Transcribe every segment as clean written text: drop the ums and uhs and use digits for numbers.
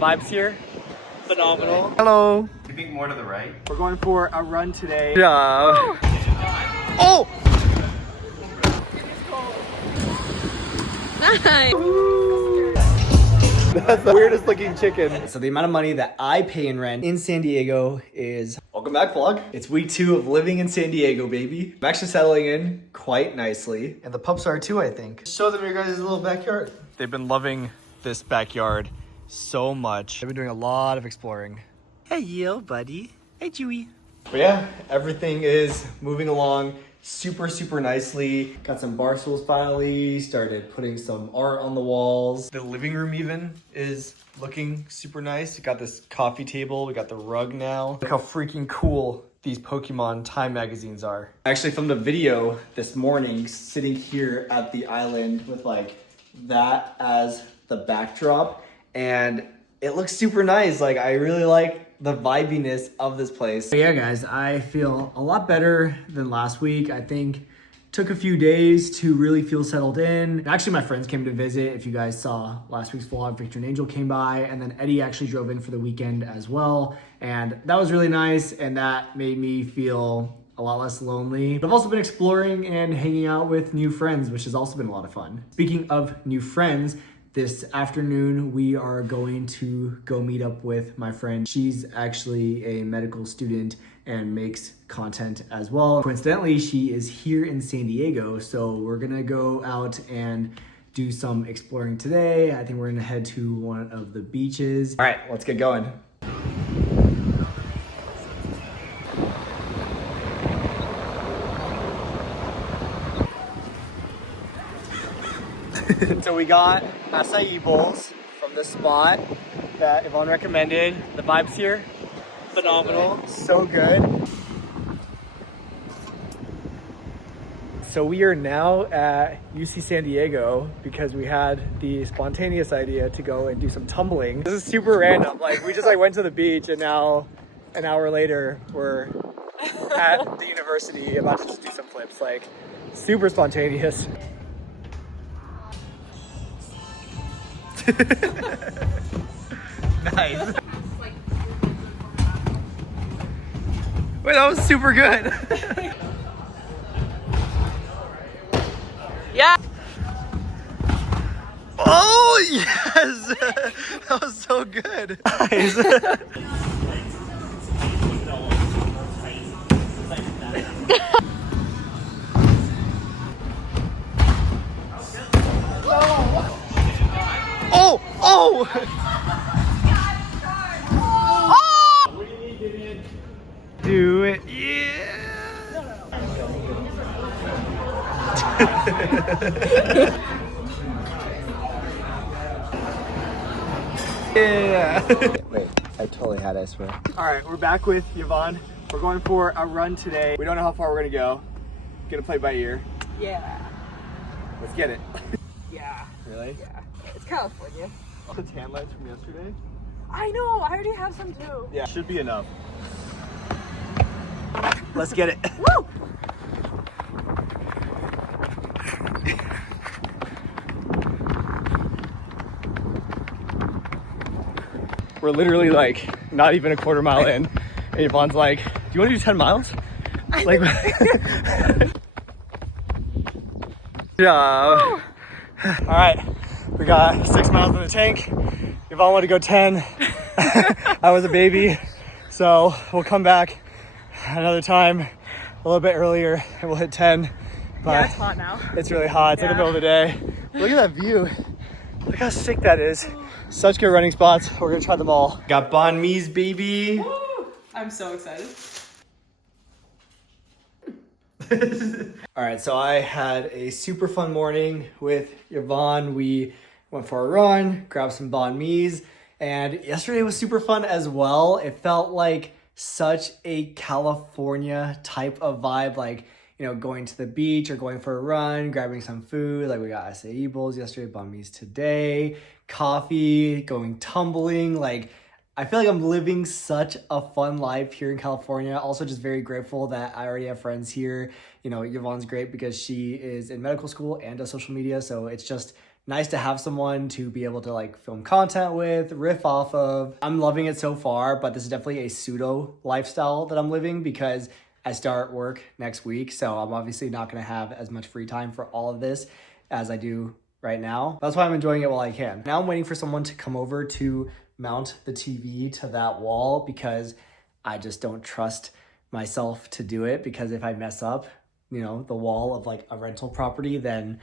vibes here, phenomenal. Hello. You think more to the right? We're going for a run today. Yeah. Oh! Nice. That's the weirdest looking chicken. So the amount of money that I pay in rent in San Diego is... Welcome back, vlog. It's week 2 of living in San Diego, baby. I'm actually settling in quite nicely. And the pups are too, I think. Show them your guys' little backyard. They've been loving this backyard so much. They've been doing a lot of exploring. Hey, yo, buddy. Hey, Chewy. But yeah, everything is moving along super nicely. Got some bar stools finally, started putting some art on the walls. The living room even is looking super nice. We got this coffee table, we got the rug now. Look how freaking cool these Pokemon Time magazines are. I actually filmed a video this morning sitting here at the island with like that as the backdrop, and it looks super nice. Like, I really like the vibiness of this place. So yeah, guys, I feel a lot better than last week. I think took a few days to really feel settled in. Actually, my friends came to visit. If you guys saw last week's vlog, Victor and Angel came by, and then Eddie actually drove in for the weekend as well. And that was really nice, and that made me feel a lot less lonely. But I've also been exploring and hanging out with new friends, which has also been a lot of fun. Speaking of new friends, this afternoon, we are going to go meet up with my friend. She's actually a medical student and makes content as well. Coincidentally, she is here in San Diego, so we're gonna go out and do some exploring today. I think we're gonna head to one of the beaches. All right, let's get going. So we got acai bowls from this spot that Yvonne recommended. The vibes here, phenomenal, so good. So we are now at UC San Diego because we had the spontaneous idea to go and do some tumbling. This is super random. Like, we just like went to the beach, and now an hour later we're at the university about to just do some flips. Like, super spontaneous. Nice. Wait, that was super good. Yeah. Oh, yes. That was so good. Nice. Oh! Oh! Oh! What do you need, Vivian? Do it, yeah! Yeah. Wait, I totally had it, I swear. All right, we're back with Yvonne. We're going for a run today. We don't know how far we're gonna go. Gonna play by ear. Yeah. Let's get it. Yeah. Really? Yeah. It's California. The tan lights from yesterday? I know, I already have some too. Yeah, should be enough. Let's get it. Woo! We're literally like not even a quarter mile in, and Yvonne's like, do you want to do 10 miles? Like, yeah. All right, we got 6 miles in the tank. Yvonne wanted to go 10. I was a baby, so we'll come back another time a little bit earlier and we'll hit 10. But Yeah, it's hot now. It's really hot. It's in the middle of the day. Look at that view. Look how sick that is. Such good running spots. We're gonna try them all. Got banh mi's, baby. Woo! I'm so excited. All right, so I had a super fun morning with Yvonne. We went for a run, grabbed some banh mi's, and yesterday was super fun as well. It felt like such a California type of vibe, like, you know, going to the beach or going for a run, grabbing some food. Like, we got acai bowls yesterday, banh mi's today, coffee, going tumbling. Like, I feel like I'm living such a fun life here in California. Also just very grateful that I already have friends here. You know, Yvonne's great because she is in medical school and does social media. So it's just nice to have someone to be able to like film content with, riff off of. I'm loving it so far, but this is definitely a pseudo lifestyle that I'm living because I start work next week. So I'm obviously not going to have as much free time for all of this as I do right now. That's why I'm enjoying it while I can. Now I'm waiting for someone to come over to mount the TV to that wall because I just don't trust myself to do it, because if I mess up, you know, the wall of like a rental property, then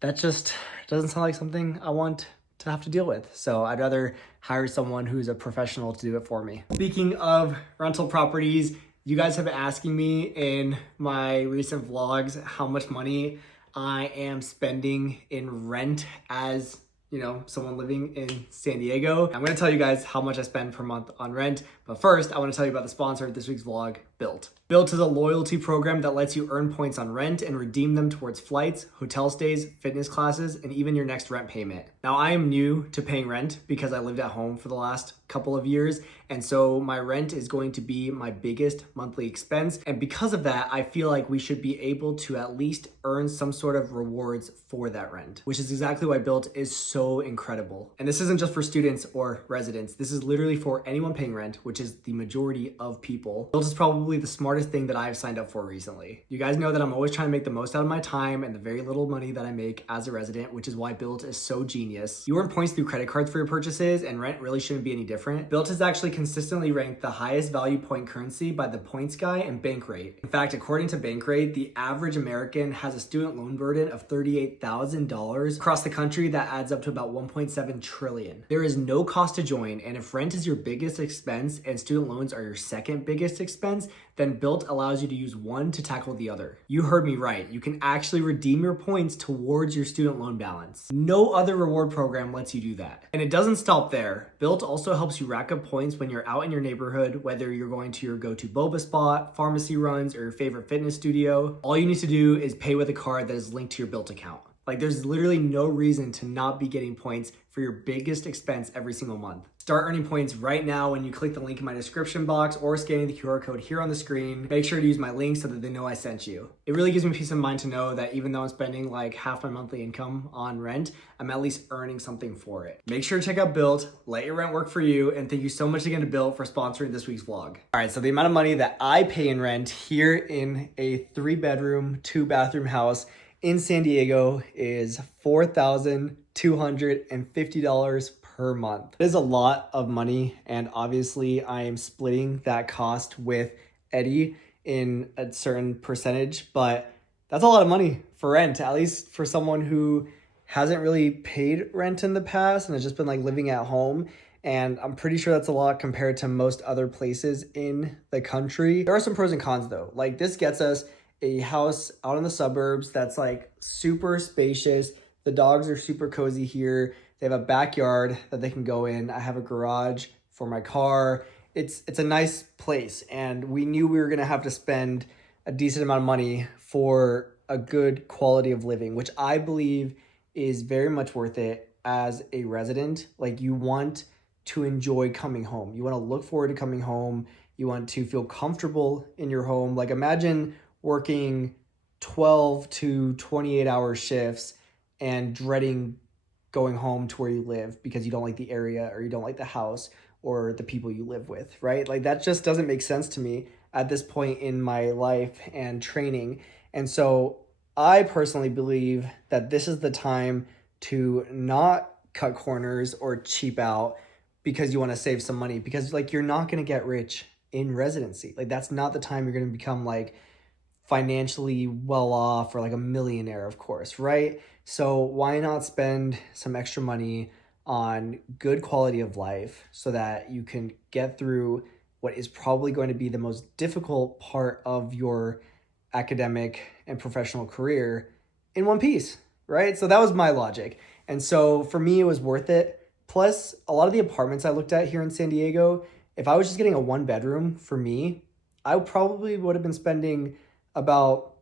that just doesn't sound like something I want to have to deal with. So I'd rather hire someone who's a professional to do it for me. Speaking of rental properties, you guys have been asking me in my recent vlogs how much money I am spending in rent as, you know, someone living in San Diego. I'm gonna tell you guys how much I spend per month on rent, but first I wanna tell you about the sponsor of this week's vlog, Built. Built is a loyalty program that lets you earn points on rent and redeem them towards flights, hotel stays, fitness classes, and even your next rent payment. Now I am new to paying rent because I lived at home for the last couple of years, and so my rent is going to be my biggest monthly expense, and because of that, I feel like we should be able to at least earn some sort of rewards for that rent, which is exactly why Built is so incredible. And this isn't just for students or residents, this is literally for anyone paying rent, which is the majority of people. Built is probably the smartest thing that I've signed up for recently. You guys know that I'm always trying to make the most out of my time and the very little money that I make as a resident, which is why Built is so genius. You earn points through credit cards for your purchases, and rent really shouldn't be any different. Built is actually consistently ranked the highest value point currency by the Points Guy and Bankrate. In fact, according to Bankrate, the average American has a student loan burden of $38,000 across the country. That adds up to about 1.7 trillion. There is no cost to join, and if rent is your biggest expense and student loans are your second biggest expense, then Built allows you to use one to tackle the other. You heard me right. You can actually redeem your points towards your student loan balance. No other reward program lets you do that. And it doesn't stop there. Built also helps you rack up points when you're out in your neighborhood, whether you're going to your go-to boba spot, pharmacy runs, or your favorite fitness studio. All you need to do is pay with a card that is linked to your Built account. Like, there's literally no reason to not be getting points for your biggest expense every single month. Start earning points right now when you click the link in my description box or scanning the QR code here on the screen. Make sure to use my link so that they know I sent you. It really gives me peace of mind to know that even though I'm spending like half my monthly income on rent, I'm at least earning something for it. Make sure to check out Built, let your rent work for you, and thank you so much again to Built for sponsoring this week's vlog. All right, so the amount of money that I pay in rent here in a 3-bedroom, 2-bathroom house in San Diego is $4,250 per month. It is a lot of money, and obviously I am splitting that cost with Eddie in a certain percentage, but that's a lot of money for rent, at least for someone who hasn't really paid rent in the past and has just been like living at home. And I'm pretty sure that's a lot compared to most other places in the country. There are some pros and cons though. Like, this gets us a house out in the suburbs that's like super spacious. The dogs are super cozy here. They have a backyard that they can go in. I have a garage for my car. It's a nice place, and we knew we were gonna have to spend a decent amount of money for a good quality of living, which I believe is very much worth it as a resident. Like, you want to enjoy coming home. You want to look forward to coming home. You want to feel comfortable in your home. Like, imagine working 12 to 28 hour shifts and dreading going home to where you live because you don't like the area or you don't like the house or the people you live with, right? Like, that just doesn't make sense to me at this point in my life and training. And so I personally believe that this is the time to not cut corners or cheap out because you want to save some money, because like, you're not going to get rich in residency. Like, that's not the time you're going to become like financially well off or like a millionaire, of course, right? So why not spend some extra money on good quality of life so that you can get through what is probably going to be the most difficult part of your academic and professional career in one piece, right? So that was my logic. And so for me, it was worth it. Plus, a lot of the apartments I looked at here in San Diego, if I was just getting a 1-bedroom for me, I probably would have been spending about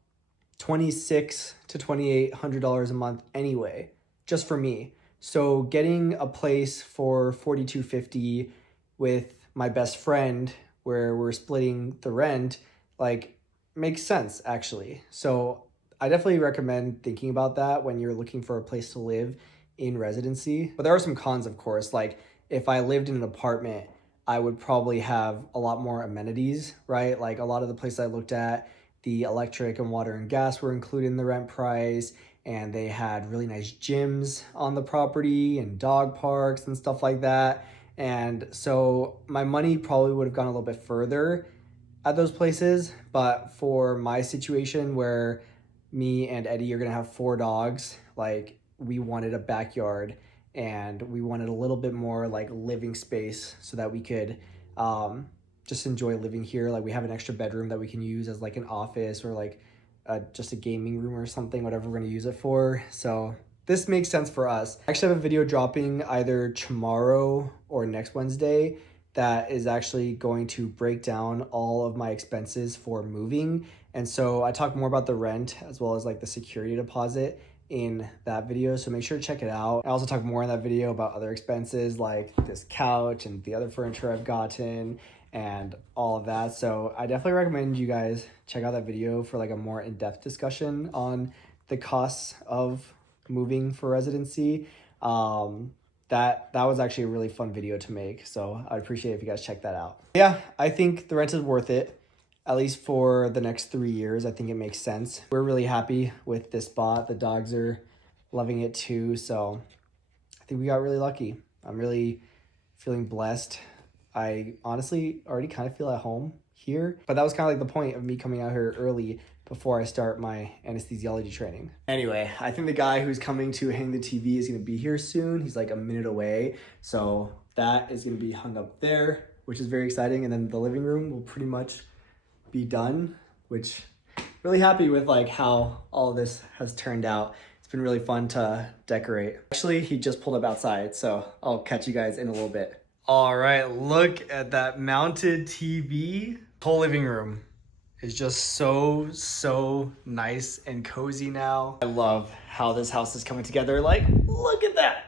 $2,600 to $2,800 a month anyway, just for me. So getting a place for $4,250 with my best friend, where we're splitting the rent, like, makes sense actually. So I definitely recommend thinking about that when you're looking for a place to live in residency. But there are some cons, of course. Like if I lived in an apartment, I would probably have a lot more amenities, right? Like a lot of the places I looked at, the electric and water and gas were included in the rent price, and they had really nice gyms on the property and dog parks and stuff like that. And so my money probably would have gone a little bit further at those places. But for my situation where me and Eddie are gonna have 4 dogs, like we wanted a backyard and we wanted a little bit more like living space so that we could just enjoy living here. Like we have an extra bedroom that we can use as like an office or like just a gaming room or something, whatever we're gonna use it for. So this makes sense for us. I actually have a video dropping either tomorrow or next Wednesday that is actually going to break down all of my expenses for moving. And so I talk more about the rent as well as like the security deposit in that video, so make sure to check it out. I also talk more in that video about other expenses like this couch and the other furniture I've gotten and all of that. So I definitely recommend you guys check out that video for like a more in-depth discussion on the costs of moving for residency. That was actually a really fun video to make, so I'd appreciate it if you guys check that out. Yeah, I think the rent is worth it. At least for the next 3 years, I think it makes sense. We're really happy with this spot. The dogs are loving it too. So I think we got really lucky. I'm really feeling blessed. I honestly already kind of feel at home here, but that was kind of like the point of me coming out here early before I start my anesthesiology training. Anyway, I think the guy who's coming to hang the TV is gonna be here soon. He's like a minute away. So that is gonna be hung up there, which is very exciting. And then the living room will pretty much be done, which really happy with like how all of this has turned out. It's been really fun to decorate. Actually, he just pulled up outside, so I'll catch you guys in a little bit. All right, look at that mounted TV. Whole living room is just so nice and cozy now. I love how this house is coming together. Like, look at that.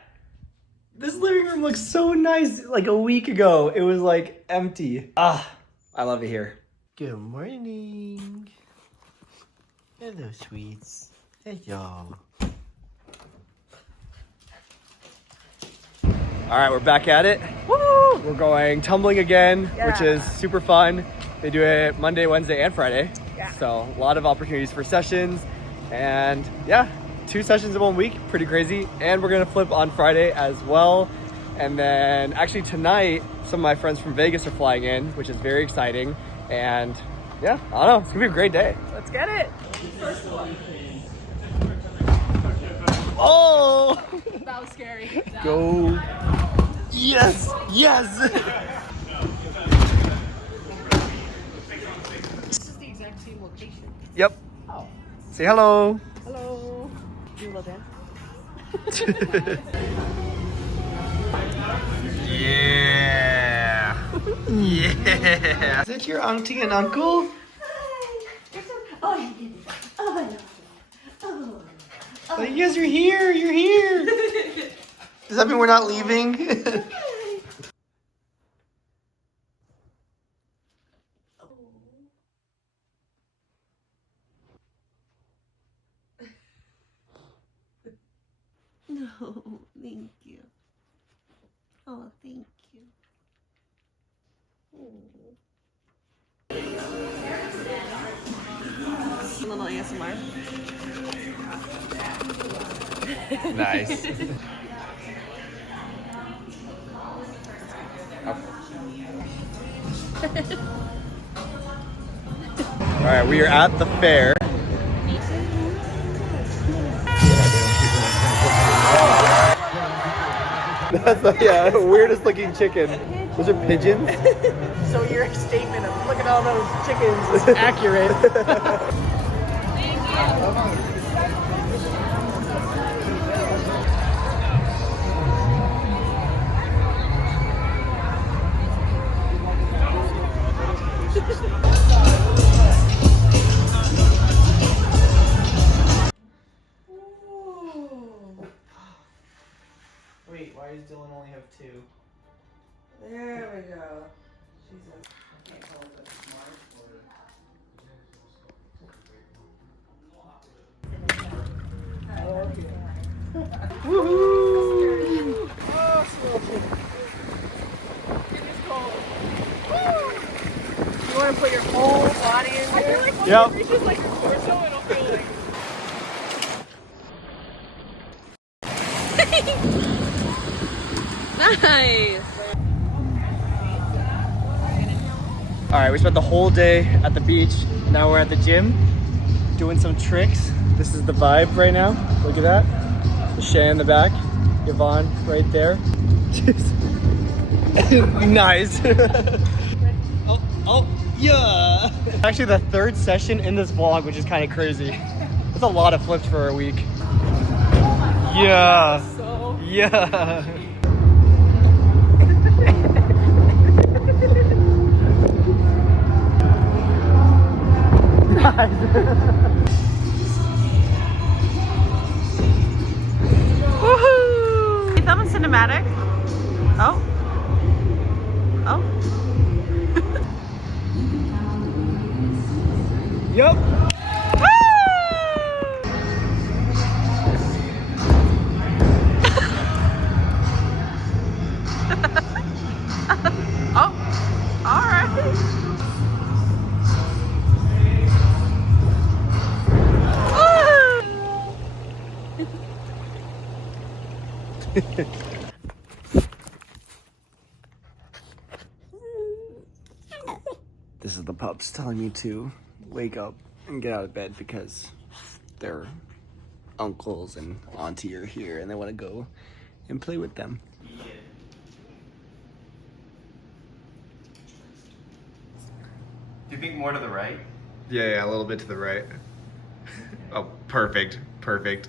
This living room looks so nice. Like a week ago, it was like empty. I love it here. Good morning. Hello, sweets. Hey, y'all. All right, we're back at it. Woo! We're going tumbling again, which is super fun. They do it Monday, Wednesday, and Friday. Yeah. So a lot of opportunities for sessions. And yeah, 2 sessions in 1 week, pretty crazy. And we're gonna flip on Friday as well. And then actually tonight, some of my friends from Vegas are flying in, which is very exciting. And yeah, I don't know, it's gonna be a great day. Let's get it. Oh! That was scary. Go. Yes, yes! This is the exact same location. Yep. Oh. Say hello. Hello. You love that? Yeah. Yeah. Is it your auntie and uncle? Oh, you guys are here. You're here. Does that mean we're not leaving? No, thank you. Oh, thank you. A little ASMR. Nice. All right, we are at the fair. That's the weirdest looking chicken. Those are pigeons. So your statement of look at all those chickens is accurate. Wait, why does Dylan only have 2? There we go. Jesus. I can't call it smart. Woohoo! want to put your whole body in there. I feel like once Yep. it reaches like your torso, it'll feel like. Nice. All right, we spent the whole day at the beach. Now we're at the gym doing some tricks. This is the vibe right now. Look at that. Shay in the back. Yvonne right there. Nice. oh, yeah. Actually the third session in this vlog, which is kind of crazy. That's a lot of flips for a week. Yeah. Yeah. Woohoo! Is that one cinematic? Oh. Oh. Yep. Oh. All right. This is the pups telling me to wake up and get out of bed because their uncles and auntie are here and they want to go and play with them. Do you think more to the right? Yeah, a little bit to the right. Oh, perfect.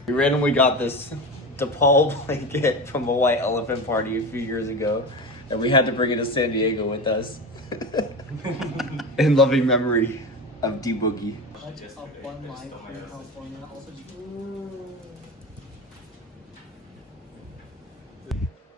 We randomly got this DePaul blanket from a white elephant party a few years ago and we had to bring it to San Diego with us. In loving memory of D-Boogie.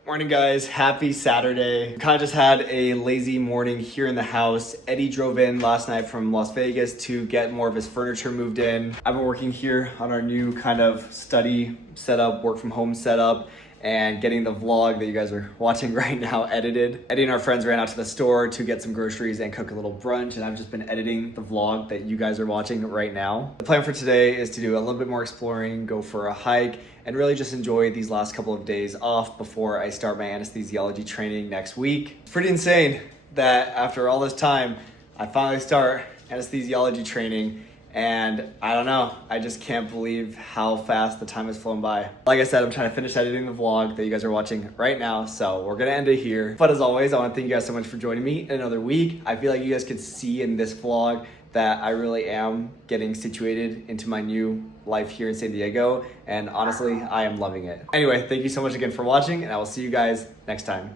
Morning guys, happy Saturday. Kind of just had a lazy morning here in the house. Eddie drove in last night from Las Vegas to get more of his furniture moved in. I've been working here on our new kind of study setup, work from home setup, and getting the vlog that you guys are watching right now edited. Eddie and our friends ran out to the store to get some groceries and cook a little brunch, and I've just been editing the vlog that you guys are watching right now. The plan for today is to do a little bit more exploring, go for a hike, and really just enjoy these last couple of days off before I start my anesthesiology training next week. It's pretty insane that after all this time, I finally start anesthesiology training, and I don't know, I just can't believe how fast the time has flown by. Like I said, I'm trying to finish editing the vlog that you guys are watching right now, so we're gonna end it here. But as always, I wanna thank you guys so much for joining me in another week. I feel like you guys could see in this vlog that I really am getting situated into my new life here in San Diego, and honestly, I am loving it. Anyway, thank you so much again for watching, and I will see you guys next time.